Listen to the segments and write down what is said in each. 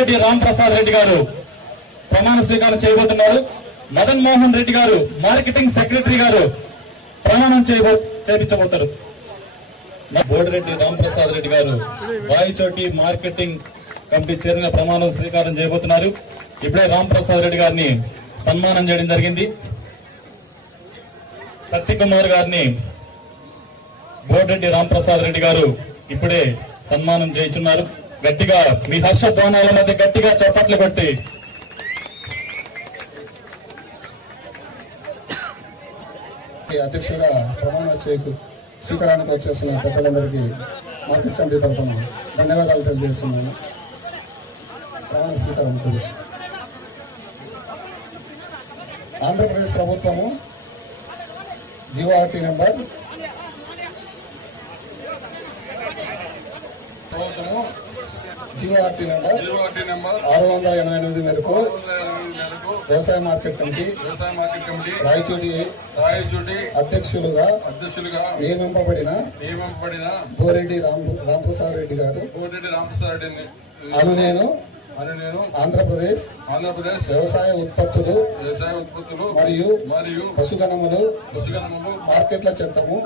బోరెడ్డి రాంప్రసాద్ రెడ్డి గారు ప్రమాణ స్వీకారం చేయబోతున్నారు. మదన్ మోహన్ రెడ్డి గారు మార్కెటింగ్ సెక్రటరీ గారు ప్రమాణం చేయించబోతారు. బోరెడ్డి రాంప్రసాద్ రెడ్డి గారు వాయిచోటి మార్కెటింగ్ కమిటీ చైర్మన్ ప్రమాణం స్వీకారం చేయబోతున్నారు. ఇప్పుడే రాంప్రసాద్ రెడ్డి గారిని సన్మానం చేయడం జరిగింది. సత్యకుమార్ గారిని బోరెడ్డి రాంప్రసాద్ రెడ్డి గారు ఇప్పుడే సన్మానం చేయించున్నారు. గట్టిగా మీ హర్షధ్వానాల మధ్య గట్టిగా చప్పట్లు కొట్టి అధ్యక్షులుగా ప్రమాణ స్వీకారానికి వచ్చేస్తున్న పెద్దలందరికీ మార్కెట్ కమిటీ తరఫున ధన్యవాదాలు తెలియజేస్తున్నాను. ప్రమాణ స్వీకారం తెలుసు. ఆంధ్రప్రదేశ్ ప్రభుత్వము జీవోఆర్టీ నెంబర్ జీవోఆర్టీ నెంబర్ 688 మేరకు వ్యవసాయ మార్కెట్ కమిటీ రాయచోటి అధ్యక్షులుగా నియమింపబడిన బోరెడ్డి రాంప్రసాద్ రెడ్డి గారు అను నేను ఆంధ్రప్రదేశ్ వ్యవసాయ ఉత్పత్తులు మరియు పశుగణములు మార్కెట్ల చట్టము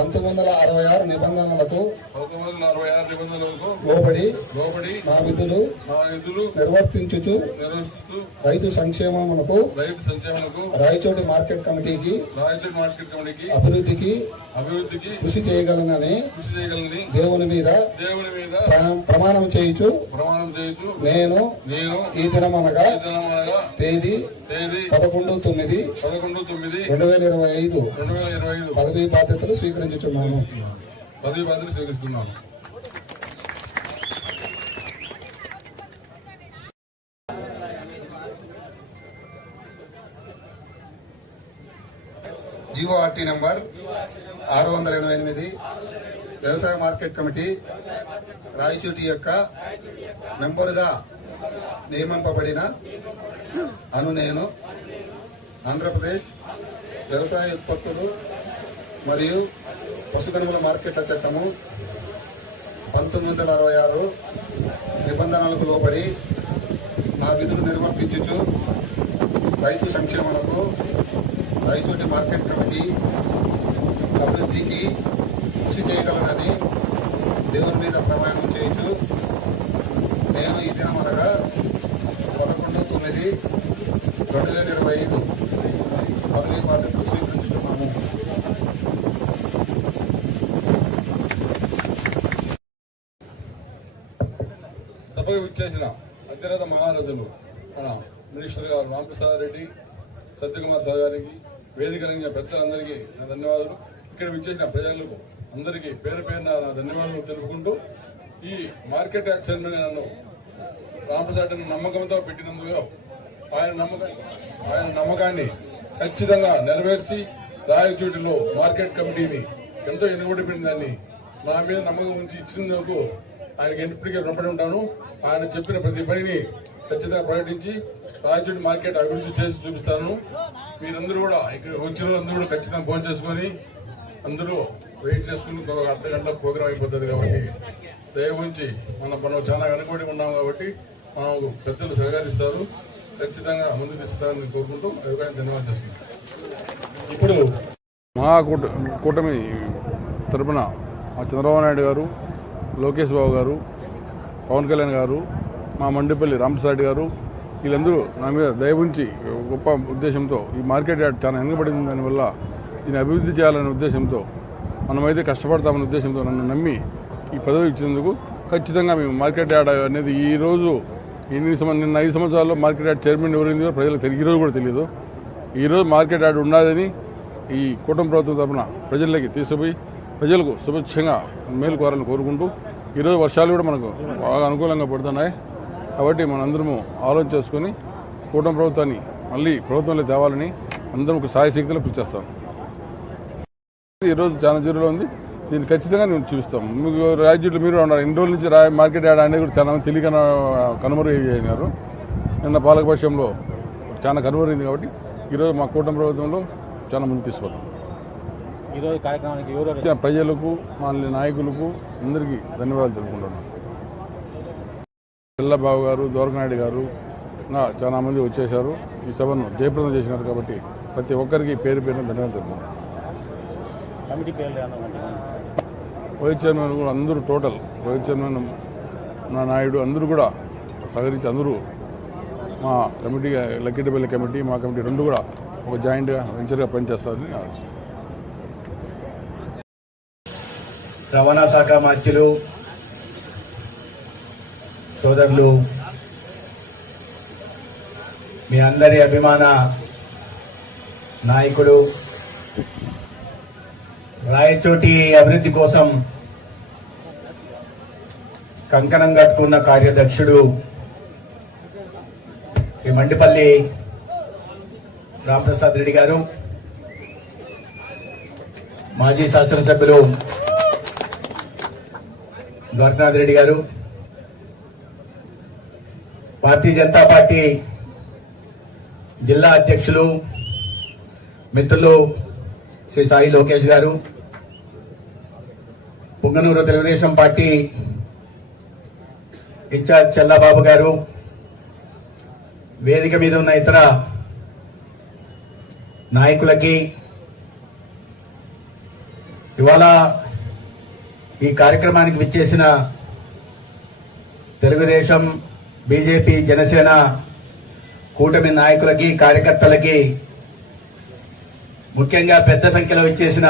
1966 నిబంధనలకు లోబడి నా విధులు నిర్వర్తించుచు రైతు సంక్షేమమునకు రాయచోటి మార్కెట్ కమిటీకి అభివృద్ధికి కృషి చేయగలనని దేవుని మీద ప్రమాణం చేయుచు నేను ఈ దినమనగా తేదీ 11/9/2025 పదవీ బాధ్యతలు స్వీకరించుచున్నాను. జీవోఆర్టీ నంబర్ 688 వ్యవసాయ మార్కెట్ కమిటీ రాయచోటి యొక్క మెంబరుగా నియమింపబడిన అను నేను ఆంధ్రప్రదేశ్ వ్యవసాయ ఉత్పత్తులు మరియు పశుగణముల మార్కెట్ల చట్టము 1966 నిబంధనలకు లోబడి నా విధులు నిర్వర్తించుచు రైతు సంక్షేమలకు రాయచోటి మార్కెట్ కమిటీ అభివృద్ధికి కృషి చేయగలనని దేవుని మీద ప్రమాణం చేయొచ్చు. నేను ఈ దినం అనగా 11/9/2025 పదవీ బాధ్యతలు స్వీకరించుకున్నాము. సభకు విచ్చేసిన అత్యరథ మహారథులు మన మినిస్టర్ గారు రాంప్రసాద్ రెడ్డి, సత్యకుమార్ సార్ గారికి, వేదిక రంగిన పెద్దలందరికీ నా ధన్యవాదాలు. ఇక్కడ విచ్చేసిన ప్రజలకు అందరికీ పేరు పేరున నా ధన్యవాదాలు తెలుపుకుంటూ, ఈ మార్కెట్ యాక్ట్ చైర్మన్ నన్ను రాంప్రసాద్ నమ్మకంతో పెట్టినందుకు ఆయన నమ్మకాన్ని ఖచ్చితంగా నెరవేర్చి రాయచోటిలో మార్కెట్ కమిటీని ఎంతో ఎన్నుబడిపోయిన దాన్ని నా మీద నమ్మకం ఉంచి ఇచ్చినందుకు ఆయనకి ఎప్పటికీ రుణపడి ఉంటాను. ఆయన చెప్పిన ప్రతి పనిని ఖచ్చితంగా ప్రకటించి రాయచోటి మార్కెట్ అభివృద్ధి చేసి చూపిస్తాను. మీరందరూ కూడా ఇక్కడ వచ్చిన వాళ్ళందరూ కూడా ఖచ్చితంగా ఫోన్ చేసుకుని అందరూ వెయిట్ చేసుకుని ఒక అర్ధగంట ప్రోగ్రాం అయిపోతుంది. కాబట్టి దయవుంచి మనం చాలా వెనకబడి ఉన్నాం కాబట్టి మనం పెద్దలు సహకరిస్తారు, ఖచ్చితంగా ముందుకు తీస్తారని కోరుకుంటూ ధన్యవాదాలు చేస్తున్నాం. ఇప్పుడు మా కూటమి తరపున మా చంద్రబాబు నాయుడు గారు, లోకేష్ బాబు గారు, పవన్ కళ్యాణ్ గారు, మా మండిపల్లి రాంప్రసాద్ గారు వీళ్ళందరూ నా మీద దయ ఉంచి గొప్ప ఉద్దేశంతో ఈ మార్కెట్ యార్డ్ చాలా వెనుకబడింది, దానివల్ల దీన్ని అభివృద్ధి చేయాలనే ఉద్దేశంతో మనమైతే కష్టపడతామనే ఉద్దేశంతో నన్ను నమ్మి ఈ పదవి ఇచ్చినందుకు ఖచ్చితంగా మేము మార్కెట్ యార్డ్ అనేది ఈరోజు నిన్న 5 సంవత్సరాల్లో మార్కెట్ యార్డ్ చైర్మన్ ఎవరైందో ప్రజలకు ఈరోజు కూడా తెలియదు. ఈరోజు మార్కెట్ యార్డ్ ఉన్నదని ఈ కూటమి ప్రభుత్వం తరఫున ప్రజలకి తీసుకుపోయి ప్రజలకు శుభేచ్ఛంగా మేలు కోరాలని కోరుకుంటూ, ఈరోజు వర్షాలు కూడా మనకు బాగా అనుకూలంగా పడుతున్నాయి. కాబట్టి మనందరము ఆలోచన చేసుకుని కూటమి ప్రభుత్వాన్ని మళ్ళీ ప్రభుత్వంలో తేవాలని అందరం ఒక సాయశక్తిలో కృషి చేస్తాం. ఈరోజు చాలా జీరోలో ఉంది, దీన్ని ఖచ్చితంగా మేము చూపిస్తాం. మీకు రాయచోటిలో మీరు ఉన్నారు, ఇన్ని రోజుల నుంచి మార్కెట్ యార్డ్ అనేది కూడా చాలా మంది తెలియక కనుమరుగైనారు. నిన్న పాలకపక్షంలో చాలా కనుమరుగైంది. కాబట్టి ఈరోజు మా కూటమి ప్రభుత్వంలో చాలా ముందు తీసుకుపోతాం. ఈరోజు కార్యక్రమానికి ప్రజలకు, మా నాయకులకు అందరికీ ధన్యవాదాలు తెలుపుకుంటున్నాను. పిల్లబాబు గారు, దోరకనాయుడు గారు చాలా మంది వచ్చేశారు. ఈ సభను జయప్రదం చేసినారు కాబట్టి ప్రతి ఒక్కరికి పేరు పేరున ధన్యవాదాలు తెలుపుతున్నాను. కమిటీ పేర్లు ఏమన్నా వైస్ చైర్మన్ కూడా అందరూ టోటల్ వైస్ చైర్మన్ నా నాయుడు అందరూ కూడా సహకరించి అందరూ మా కమిటీ లక్కిరెడ్డిపల్లి కమిటీ మా కమిటీ రెండు కూడా ఒక జాయింట్గా వెంచర్గా పనిచేస్తారని ఆలోచన. రవాణా శాఖ మంత్రులు సోదరులు, మీ అందరి అభిమాన నాయకుడు, రాయచోటి అభివృద్ధి కోసం కంకణం కట్టుకున్న కార్యదక్షుడు శ్రీ మండిపల్లి రాంప్రసాద్ రెడ్డి గారు, మాజీ శాసనసభ్యులు ద్వారకనాథ్ రెడ్డి గారు, భారతీయ జనతా పార్టీ జిల్లా అధ్యక్షులు మిత్రులు శ్రీ సాయి లోకేష్ గారు, పుంగనూరు తెలుగుదేశం పార్టీ ఇన్ఛార్జ్ చల్లాబాబు గారు, వేదిక మీద ఉన్న ఇతర నాయకులకి, ఇవాళ ఈ కార్యక్రమానికి విచ్చేసిన తెలుగుదేశం, బీజేపీ, జనసేన కూటమి నాయకులకి, కార్యకర్తలకి, ముఖ్యంగా పెద్ద సంఖ్యలో విచ్చేసిన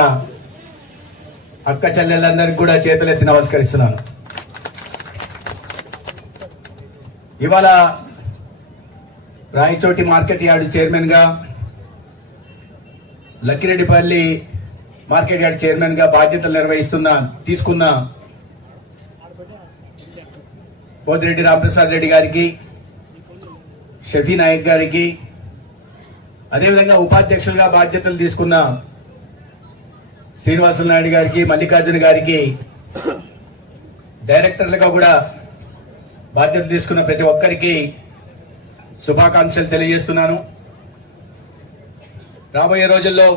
అక్క చెల్లెళ్ళందరికీ కూడా చేతులెత్తి నమస్కరిస్తున్నాను. ఇవాళ రాయచోటి మార్కెట్ యార్డు చైర్మన్ గా, లక్కిరెడ్డిపల్లి మార్కెట్ యార్డ్ చైర్మన్ గా బాధ్యతలు తీసుకున్న పోతిరెడ్డి రాంప్రసాద్ రెడ్డి గారికి, షఫీ నాయక్ గారికి, అదేవిధంగా ఉపాధ్యక్షులుగా బాధ్యతలు తీసుకున్న శ్రీనివాసులు నాయుడు గారికి, మల్లికార్జున గారికి, డైరెక్టర్లుగా కూడా బాధ్యతలు తీసుకున్న ప్రతి ఒక్కరికి శుభాకాంక్షలు తెలియజేస్తున్నాను. రాబోయే రోజుల్లో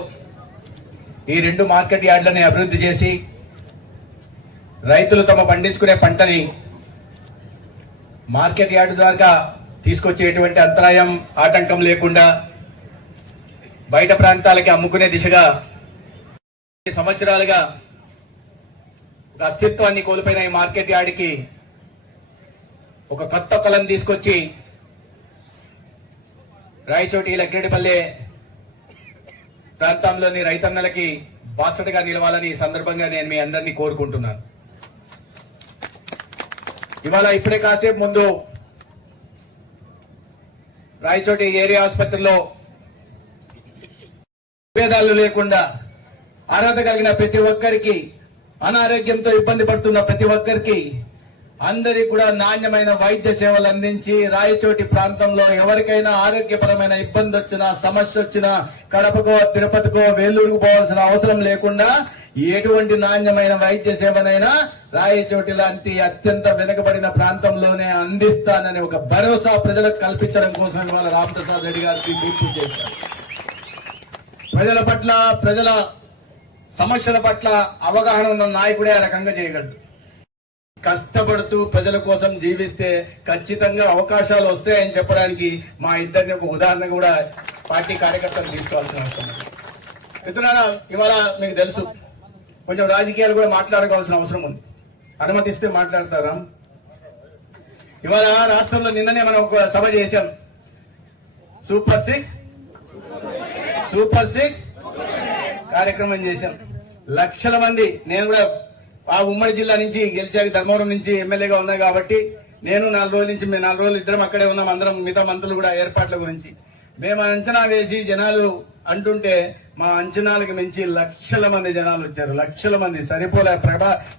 ఈ రెండు మార్కెట్ యార్డులని అభివృద్ధి చేసి రైతులు తమ పండించుకునే పంటని మార్కెట్ యార్డు ద్వారా తీసుకొచ్చేటువంటి అంతరాయం, ఆటంకం లేకుండా బయట ప్రాంతాలకి అమ్ముకునే దిశగా సంవత్సరాలుగా ఒక అస్తిత్వాన్ని కోల్పోయిన ఈ మార్కెట్ యార్డుకి ఒక కొత్త కళను తీసుకొచ్చి రాయచోటి, లక్కిరెడ్డిపల్లి ప్రాంతంలోని రైతన్నలకి బాసటగా నిలవాలని ఈ సందర్భంగా నేను మీ అందరినీ కోరుకుంటున్నాను. ఇవాళ ఇప్పుడే కాసేపు ముందు రాయచోటి ఏరియా ఆసుపత్రిలో భేదాలు లేకుండా అర్హత కలిగిన ప్రతి ఒక్కరికి, అనారోగ్యంతో ఇబ్బంది పడుతున్న ప్రతి ఒక్కరికి అందరికీ కూడా నాణ్యమైన వైద్య సేవలు అందించి రాయచోటి ప్రాంతంలో ఎవరికైనా ఆరోగ్యపరమైన ఇబ్బంది వచ్చినా, సమస్య వచ్చినా కడపకో, తిరుపతికో, వేలూరుకు పోవాల్సిన అవసరం లేకుండా ఎటువంటి నాణ్యమైన వైద్య సేవనైనా రాయచోటి లాంటి అత్యంత వెనుకబడిన ప్రాంతంలోనే అందిస్తానని ఒక భరోసా ప్రజలకు కల్పించడం కోసం ఇవాళ రాంప్రసాద్ రెడ్డి గారికి పూర్తి చేశారు. ప్రజల పట్ల, ప్రజల సమస్యల పట్ల అవగాహన ఉన్న నాయకుడే ఆ రకంగా చేయగలడు. కష్టపడుతూ ప్రజల కోసం జీవిస్తే ఖచ్చితంగా అవకాశాలు వస్తాయని చెప్పడానికి మా ఇద్దరిని ఒక ఉదాహరణ కూడా పార్టీ కార్యకర్తలు తీసుకోవాల్సిన అవసరం. మిత్రులారా, ఇవాళ మీకు తెలుసు కొంచెం రాజకీయాలు కూడా మాట్లాడుకోవాల్సిన అవసరం ఉంది. అనుమతిస్తే మాట్లాడతారా? ఇవాళ రాష్ట్రంలో నిన్ననే మనం ఒక సభ చేశాం. సూపర్ సిక్స్ కార్యక్రమం చేశాం. లక్షల మంది, నేను కూడా ఆ ఉమ్మడి జిల్లా నుంచి గెలిచాక ధర్మవరం నుంచి ఎమ్మెల్యేగా ఉన్నా కాబట్టి నేను 4 రోజుల నుంచి 4 రోజులు ఇద్దరం అక్కడే ఉన్నాం. అందరం మిగతా మంత్రులు కూడా ఏర్పాట్ల గురించి మేము అంచనా వేసి జనాలు అంటుంటే మా అంచనాలకు మించి లక్షల మంది జనాలు వచ్చారు. లక్షల మంది సరిపోలే.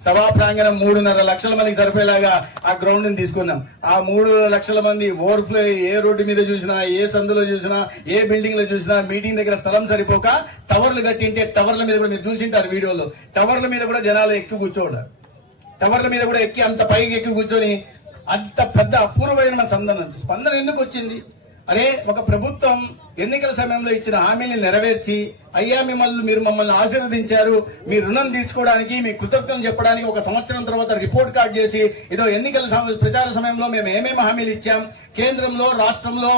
సభా ప్రాంగణం 3.5 లక్షల మందికి సరిపోయేలాగా ఆ గ్రౌండ్ ని తీసుకున్నాం. ఆ 3 లక్షల మంది ఓవర్ఫ్లో, ఏ రోడ్డు మీద చూసినా, ఏ సందులో చూసినా, ఏ బిల్డింగ్ లో చూసినా మీటింగ్ దగ్గర స్థలం సరిపోక టవర్లు కట్టింటే టవర్ల మీద కూడా మీరు చూసింటారు వీడియోలో. టవర్ల మీద కూడా జనాలు ఎక్కి కూర్చోవడం, టవర్ల మీద కూడా ఎక్కి అంత పైకి ఎక్కి కూర్చొని అంత పెద్ద అపూర్వమైన స్పందన ఎందుకు వచ్చింది? అరే ఒక ప్రభుత్వం ఎన్నికల సమయంలో ఇచ్చిన హామీని నెరవేర్చి అయ్యా మీరు మమ్మల్ని ఆశీర్వదించారు, మీ రుణం తీర్చుకోవడానికి, మీ కృతజ్ఞతలు చెప్పడానికి ఒక సంవత్సరం తర్వాత రిపోర్ట్ కార్డ్ చేసి ఏదో ఎన్నికల ప్రచార సమయంలో మేము ఏమేమి హామీలు ఇచ్చాం, కేంద్రంలో రాష్ట్రంలో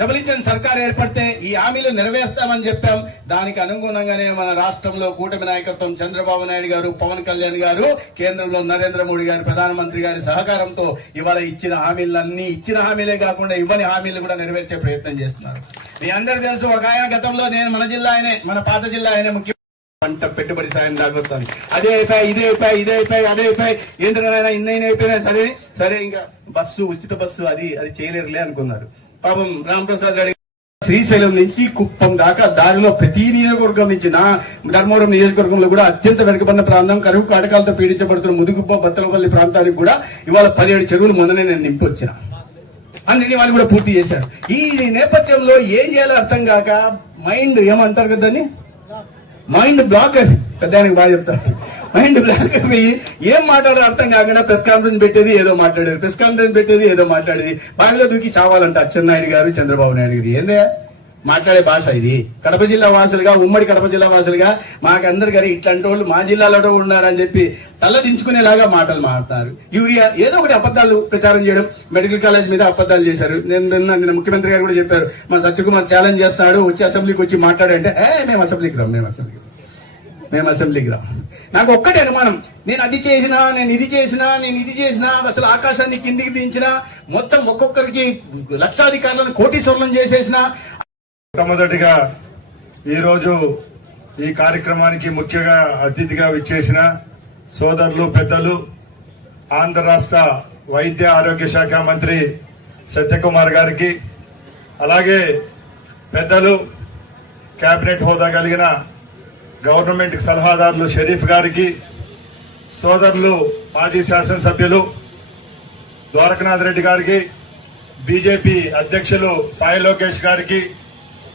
డబుల్ ఇంజిన్ సర్కార్ ఏర్పడితే ఈ హామీలు నెరవేర్స్తామని చెప్పాం. దానికి అనుగుణంగానే మన రాష్ట్రంలో కూటమి నాయకత్వం చంద్రబాబు నాయుడు గారు, పవన్ కళ్యాణ్ గారు, కేంద్రంలో నరేంద్ర మోడీ గారు, ప్రధానమంత్రి గారి సహకారంతో ఇవాళ ఇచ్చిన హామీలన్నీ ఇచ్చిన హామీలే కాకుండా ఇవ్వని హామీలు కూడా నెరవేర్చే ప్రయత్నం చేస్తున్నారు. మీ అందరూ తెలుసు, ఒక ఆయన గతంలో మన పాత జిల్లా ఆయనే ముఖ్య పంట పెట్టుబడి సాయం దాగొస్తాను, అదే అయిపోయి ఇదే అయిపోయి అదే అయిపోయి ఏంటంటే ఇన్నైనా అయిపోయినా సరే ఇంకా ఉచిత బస్సు అది చేయలేరులే అనుకున్నారు. పాపం రాంప్రసాద్ గారి శ్రీశైలం నుంచి కుప్పం దాకా దారిలో ప్రతి నియోజకవర్గం నుంచి నా ధర్మవరం నియోజకవర్గంలో కూడా అత్యంత వెనుకబడిన ప్రాంతం, కరువు కాటకాలతో పీడించబడుతున్న ముదుగుప్ప బత్తలపల్లి ప్రాంతానికి కూడా ఇవాళ 17 చెరువులు మొన్ననే నేను నింపి వచ్చిన అన్ని వాళ్ళు కూడా పూర్తి చేశారు. ఈ నేపథ్యంలో ఏం చేయాలో అర్థం కాక మైండ్ ఏమంటారు కదా, మైండ్ బ్లాక్ పెద్ద ఆయనకు బాగా చెప్తారు, మైండ్ బ్లాక్ అయిపోయి ఏం మాట్లాడారు అర్థం కాకుండా ప్రెస్ కాన్ఫరెన్స్ పెట్టేది ఏదో మాట్లాడేది బాగా దూకి చావాలంట అచ్చెన్నాయుడు గారు, చంద్రబాబు నాయుడు గారు. ఏందే మాట్లాడే భాష ఇది? కడప జిల్లా వాసులుగా, ఉమ్మడి కడప జిల్లా వాసులుగా మాకందరు గారు ఇట్లాంటి వాళ్ళు మా జిల్లాలో ఉన్నారని చెప్పి తల్లదించుకునేలాగా మాటలు మాట్లాడతారు. యూరియా ఏదో ఒకటి అబద్దాలు ప్రచారం చేయడం, మెడికల్ కాలేజ్ మీద అబద్దాలు చేశారు. నిన్న ముఖ్యమంత్రి గారు కూడా చెప్పారు, మా సత్యకుమార్ ఛాలెంజ్ చేస్తాడు, వచ్చి అసెంబ్లీకి వచ్చి మాట్లాడంటే మేము అసెంబ్లీకి రాం. నాకు ఒక్కటే అనుమానం, నేను అది చేసినా, నేను ఇది చేసినా, అసలు ఆకాశాన్ని కిందికి దించినా, మొత్తం ఒక్కొక్కరికి లక్షాధికారులను కోటీశ్వరులను చేసేసినా. మొట్టమొదటిగా ఈరోజు ఈ కార్యక్రమానికి ముఖ్యంగా అతిథిగా విచ్చేసిన సోదరులు, పెద్దలు, ఆంధ్ర రాష్ట్ర వైద్య ఆరోగ్య శాఖ మంత్రి సత్యకుమార్ గారికి, అలాగే పెద్దలు కేబినెట్ హోదా కలిగిన గవర్నమెంట్ సలహాదారులు షరీఫ్ గారికి, సోదరులు మాజీ శాసనసభ్యులు ద్వారకనాథ్ రెడ్డి గారికి, బీజేపీ అధ్యక్షులు సాయి లోకేష్ గారికి,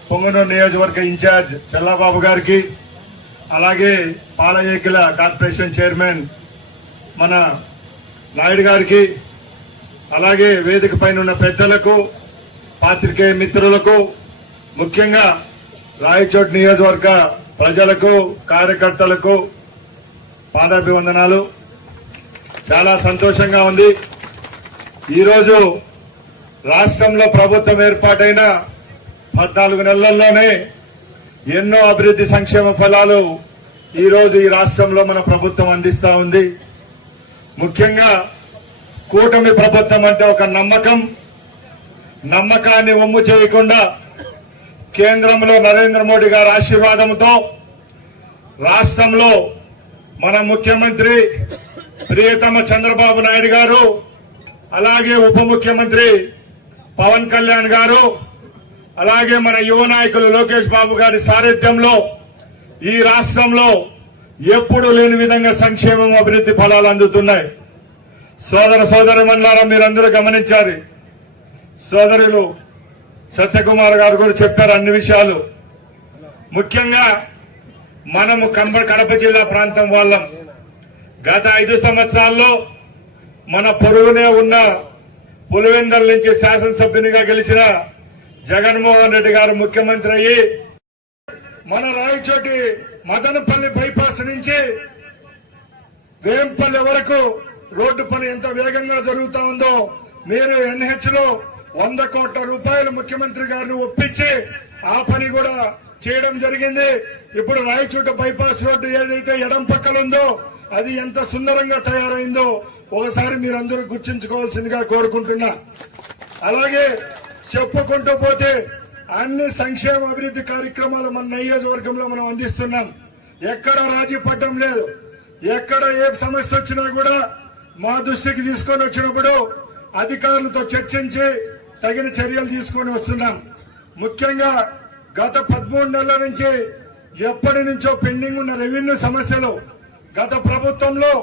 పొంగనూరు నియోజకవర్గ ఇన్ఛార్జ్ చల్లాబాబు గారికి, అలాగే పాలయేకిల కార్పొరేషన్ చైర్మన్ మన నాయుడు గారికి, అలాగే వేదిక పైన ఉన్న పెద్దలకు, పాత్రికేయ మిత్రులకు, ముఖ్యంగా రాయచోటి నియోజకవర్గ ప్రజలకు, కార్యకర్తలకు పాదాభివందనాలు. చాలా సంతోషంగా ఉంది. ఈరోజు రాష్ట్రంలో ప్రభుత్వం ఏర్పాటైన 14 నెలల్లోనే ఎన్నో అభివృద్ధి సంక్షేమ ఫలాలు ఈరోజు ఈ రాష్ట్రంలో మన ప్రభుత్వం అందిస్తా ఉంది. ముఖ్యంగా కూటమి ప్రభుత్వం అంటే ఒక నమ్మకాన్ని వమ్ము చేయకుండా కేంద్రంలో నరేంద్ర మోడీ గారి ఆశీర్వాదంతో రాష్ట్రంలో మన ముఖ్యమంత్రి ప్రియతమ చంద్రబాబు నాయుడు గారు, అలాగే ఉప ముఖ్యమంత్రి పవన్ కళ్యాణ్ గారు, అలాగే మన యువ నాయకులు లోకేష్ బాబు గారి సారథ్యంలో ఈ రాష్ట్రంలో ఎప్పుడూ లేని విధంగా సంక్షేమం, అభివృద్ధి ఫలాలు అందుతున్నాయి. సోదరుమణులారా, మీరందరూ గమనించారు. సోదరులు సత్యకుమార్ గారు కూడా చెప్పారు అన్ని విషయాలు. ముఖ్యంగా మనము కడప జిల్లా ప్రాంతం వాళ్ళం. గత 5 సంవత్సరాల్లో మన పొరుగునే ఉన్న పులివెందల నుంచి శాసనసభ్యునిగా గెలిచిన జగన్మోహన్ రెడ్డి గారు ముఖ్యమంత్రి అయ్యి మన రాయచోటి మదనపల్లి బైపాస్ నుంచి వేంపల్లి వరకు రోడ్డు పని ఎంత వేగంగా జరుగుతా ఉందో, మీరు ఎన్హెచ్ లో 100 కోట్ల రూపాయలు ముఖ్యమంత్రి గారిని ఒప్పించి ఆ పని కూడా చేయడం జరిగింది. ఇప్పుడు రాయచోటి బైపాస్ రోడ్డు ఏదైతే ఎడం పక్కన ఉందో అది ఎంత సుందరంగా తయారైందో ఒకసారి మీరందరూ గుర్తుంచుకోవాల్సిందిగా కోరుకుంటున్నా. అలాగే చెప్పుకుంటూ పోతే అన్ని సంక్షేమ అభివృద్ధి కార్యక్రమాలు మన నియోజకవర్గంలో మనం అందిస్తున్నాం. ఎక్కడ రాజీ పడ్డం లేదు. ఎక్కడ ఏ సమస్య వచ్చినా కూడా మా దృష్టికి తీసుకొని వచ్చినప్పుడు అధికారులతో చర్చించి తగిన చర్యలు తీసుకొని వస్తున్నాం. ముఖ్యంగా గత 13 నెలల నుంచి ఎప్పటి నుంచో పెండింగ్ ఉన్న రెవెన్యూ సమస్యలు గత ప్రభుత్వంలో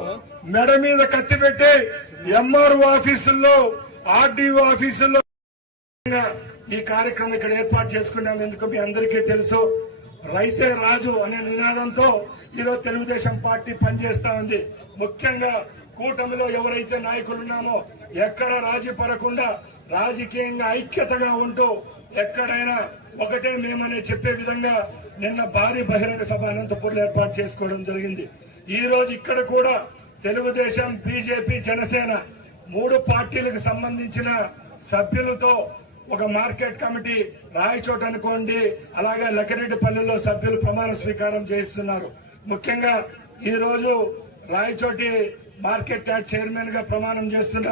మెడ మీద కత్తి పెట్టి ఎంఆర్ఓ ఆఫీసుల్లో, ఆర్డీఓ ఆఫీసుల్లో ఈ కార్యక్రమం ఇక్కడ ఏర్పాటు చేసుకున్నాం. ఎందుకు మీ అందరికీ తెలుసు, రైతే రాజు అనే నినాదంతో ఈరోజు తెలుగుదేశం పార్టీ పనిచేస్తా ఉంది. ముఖ్యంగా కూటమిలో ఎవరైతే నాయకులు ఉన్నామో ఎక్కడ రాజీ పడకుండా రాజకీయంగా ఐక్యతగా ఉంటూ ఎక్కడైనా ఒకటే మేమనే చెప్పే విధంగా నిన్న భారీ బహిరంగ సభ అనంతపూర్లో ఏర్పాటు చేసుకోవడం జరిగింది. ఈ రోజు ఇక్కడ కూడా తెలుగుదేశం, బీజేపీ, జనసేన 3 పార్టీలకు సంబంధించిన సభ్యులతో ఒక మార్కెట్ కమిటీ రాయచోట అనుకోండి, అలాగే లక్కిరెడ్డిపల్లిలో సభ్యులు ప్రమాణ స్వీకారం చేయిస్తున్నారు. ముఖ్యంగా ఈ రోజు రాయచోటి మార్కెట్ యార్డ్ చైర్మన్ గా ప్రమాణం చేస్తున్న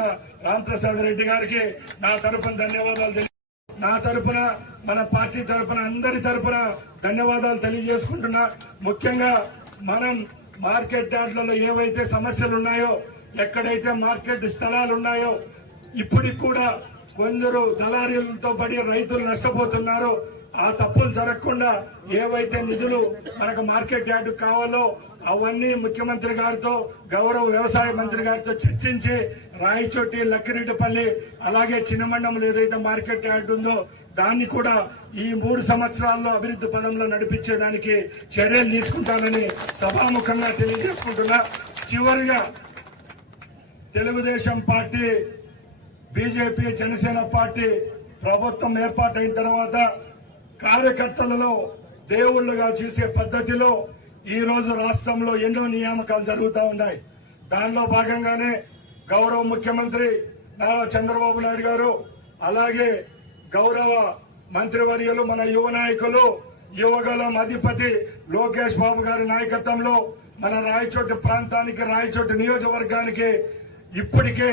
రాంప్రసాద్ రెడ్డి గారికి నా తరపున ధన్యవాదాలు నా తరపున మన పార్టీ తరపున అందరి తరపున ధన్యవాదాలు తెలియజేసుకుంటున్నా. ముఖ్యంగా మనం మార్కెట్ యార్డ్లలో ఏవైతే సమస్యలు ఉన్నాయో, ఎక్కడైతే మార్కెట్ స్థలాలు ఉన్నాయో, ఇప్పటికి కూడా కొందరు దళారీలతో పడి రైతులు నష్టపోతున్నారు. ఆ తప్పులు జరగకుండా ఏవైతే నిధులు మనకు మార్కెట్ యార్డు కావాలో అవన్నీ ముఖ్యమంత్రి గారితో, గౌరవ వ్యవసాయ మంత్రి గారితో చర్చించి రాయచోటి, లక్కిరెడ్డిపల్లి, అలాగే చిన్నమండలం ఏదైతే మార్కెట్ యార్డు ఉందో దాన్ని కూడా ఈ 3 సంవత్సరాల్లో అభివృద్ధి పదంలో నడిపించేదానికి చర్యలు తీసుకుంటానని సభాముఖంగా తెలియజేసుకుంటున్నా. చివరిగా Telugu Desam party, BJP, Janasena party ప్రభుత్వం ఏర్పాటైన తర్వాత కార్యకర్తలలో దేవుళ్లుగా చూసే పద్ధతిలో ఈ రోజు రాష్ట్రంలో ఎన్నో నియామకాలు జరుగుతూ ఉన్నాయి. దానిలో భాగంగానే గౌరవ ముఖ్యమంత్రి నారా చంద్రబాబు నాయుడు గారు, అలాగే గౌరవ మంత్రివర్యులు, మన యువ నాయకులు, యువగలం అధిపతి లోకేష్ బాబు గారి నాయకత్వంలో మన రాయచోటి ప్రాంతానికి, రాయచోటి నియోజకవర్గానికి ఇప్పటికే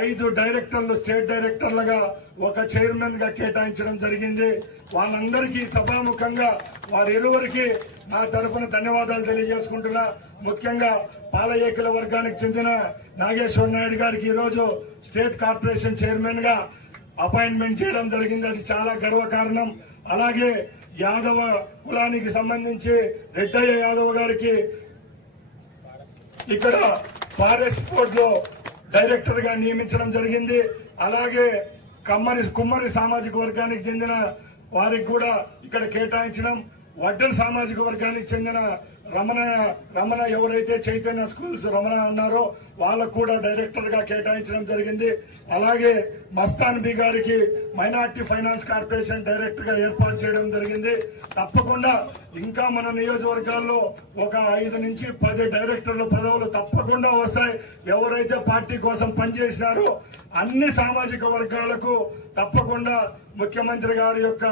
5 డైరెక్టర్లు, స్టేట్ డైరెక్టర్లుగా ఒక చైర్మన్ గా కేటాయించడం జరిగింది. వాళ్ళందరికీ సభాముఖంగా వారిరువురికి నా తరఫున ధన్యవాదాలు తెలియజేసుకుంటున్నా. ముఖ్యంగా పాలయేకుల వర్గానికి చెందిన నాగేశ్వర నాయుడు గారికి ఈ రోజు స్టేట్ కార్పొరేషన్ చైర్మన్ గా అపాయింట్మెంట్ చేయడం జరిగింది. అది చాలా గర్వకారణం. అలాగే యాదవ కులానికి సంబంధించి రెడ్డయ్య యాదవ్ గారికి ఇక్కడ ఫారెస్ట్ బోర్డ్ లో డైరెక్టర్ గా నియమించడం జరిగింది. అలాగే కుమ్మరి సామాజిక వర్గానికి చెందిన వారికి కూడా ఇక్కడ కేటాయించడం, వడ్డన్ సామాజిక వర్గానికి చెందిన రమణ ఎవరైతే చైతన్య స్కూల్స్ రమణ ఉన్నారో వాళ్ళకు కూడా డైరెక్టర్ గా కేటాయించడం జరిగింది. అలాగే మస్తాన్ బి గారికి మైనార్టీ ఫైనాన్స్ కార్పొరేషన్ డైరెక్టర్ గా ఏర్పాటు చేయడం జరిగింది. తప్పకుండా ఇంకా మన నియోజకవర్గాల్లో ఒక 5 నుంచి 10 డైరెక్టర్ల పదవులు తప్పకుండా వస్తాయి. ఎవరైతే పార్టీ కోసం పనిచేసినారో అన్ని సామాజిక వర్గాలకు తప్పకుండా ముఖ్యమంత్రి గారి యొక్క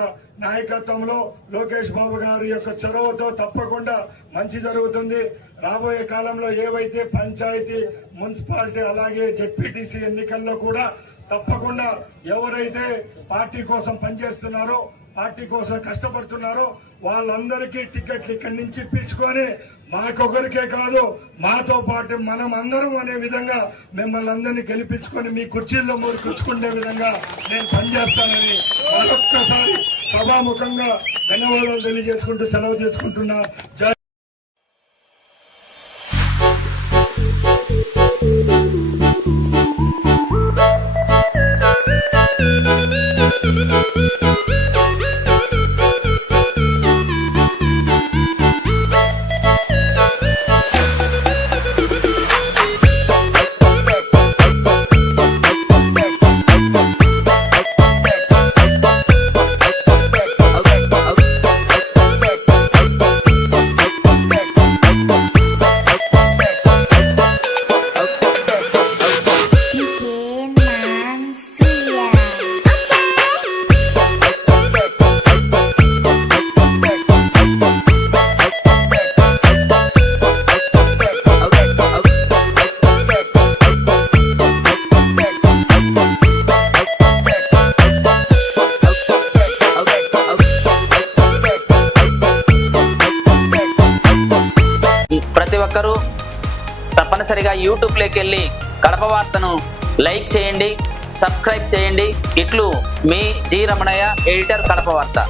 నాయకత్వంలో, లోకేష్ బాబు గారి యొక్క చొరవతో తప్పకుండా మంచి జరుగుతుంది. రాబోయే కాలంలో ఏవైతే పంచాయతీ, మున్సిపాలిటీ, అలాగే జెడ్పీటీసీ ఎన్నికల్లో కూడా తప్పకుండా ఎవరైతే పార్టీ కోసం పనిచేస్తున్నారో, పార్టీ కోసం కష్టపడుతున్నారో వాళ్ళందరికీ టికెట్లు ఇక్కడి నుంచి ఇప్పించుకొని మాకొకరికే కాదు మాతో పాటు మనం అందరం అనే విధంగా మిమ్మల్ని అందరినీ గెలిపించుకొని మీ కుర్చీల్లో కూర్చుకునే విధంగా నేను పనిచేస్తానని మరొక్కసారి సభాముఖంగా ధన్యవాదాలు తెలియజేసుకుంటూ సెలవు తీసుకుంటున్నా. జై తప్పనిసరిగా యూట్యూబ్లోకి వెళ్ళి కడప వార్తను లైక్ చేయండి, సబ్స్క్రైబ్ చేయండి. ఇట్లు మీ జి రమణయ్య, ఎడిటర్, కడప వార్త.